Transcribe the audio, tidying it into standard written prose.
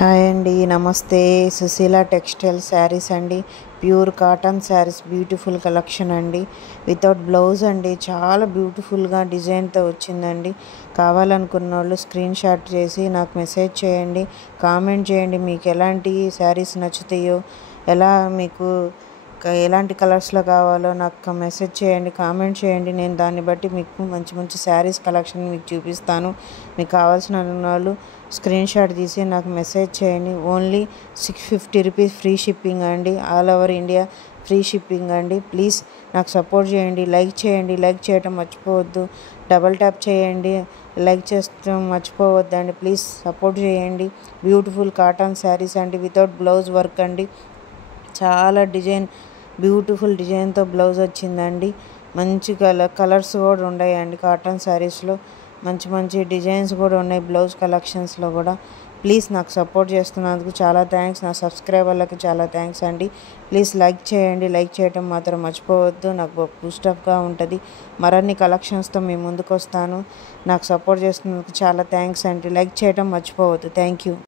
Hi అండి, నమస్తే. Susheela textile saris అండి. Pure cotton saris, beautiful collection అండి. వితౌట్ బ్లౌజ్ అండి. చాలా బ్యూటిఫుల్గా డిజైన్తో వచ్చిందండి. కావాలనుకున్న వాళ్ళు స్క్రీన్ షాట్ చేసి నాకు మెసేజ్ చేయండి, కామెంట్ చేయండి. మీకు ఎలాంటి శారీస్ నచ్చుతాయో, మీకు ఎలాంటి కలర్స్లో కావాలో నాకు మెసేజ్ చేయండి, కామెంట్ చేయండి. నేను దాన్ని బట్టి మీకు మంచి మంచి శారీస్ కలెక్షన్ మీకు చూపిస్తాను. మీకు కావాల్సిన వాళ్ళు స్క్రీన్ షాట్ తీసి నాకు మెసేజ్ చేయండి. ఓన్లీ 650 రూపీస్ ఫ్రీ షిప్పింగ్ అండి. All over India free shipping అండి. ప్లీజ్ నాకు సపోర్ట్ చేయండి, లైక్ చేయండి. లైక్ చేయడం మర్చిపోవద్దు. డబల్ ట్యాప్ చేయండి, లైక్ చేస్తాం మర్చిపోవద్దండి. ప్లీజ్ సపోర్ట్ చేయండి. బ్యూటిఫుల్ కాటన్ శారీస్ అండి, వితౌట్ బ్లౌజ్ వర్క్ అండి. చాలా బ్యూటిఫుల్ డిజైన్తో బ్లౌజ్ వచ్చిందండి. మంచి కలర్స్ కూడా ఉన్నాయండి కాటన్ శారీస్లో. మంచి మంచి డిజైన్స్ కూడా ఉన్నాయి బ్లౌజ్ కలెక్షన్స్లో కూడా. ప్లీజ్ నాకు సపోర్ట్ చేస్తున్నందుకు చాలా థ్యాంక్స్. నా సబ్స్క్రైబర్లకు చాలా థ్యాంక్స్ అండి. ప్లీజ్ లైక్ చేయండి, లైక్ చేయడం మాత్రం మర్చిపోవద్దు. నాకు బూస్టప్గా ఉంటుంది. మరిన్ని కలెక్షన్స్తో మీ ముందుకు వస్తాను. నాకు సపోర్ట్ చేస్తున్నందుకు చాలా థ్యాంక్స్ అండి. లైక్ చేయడం మర్చిపోవద్దు. Thank you.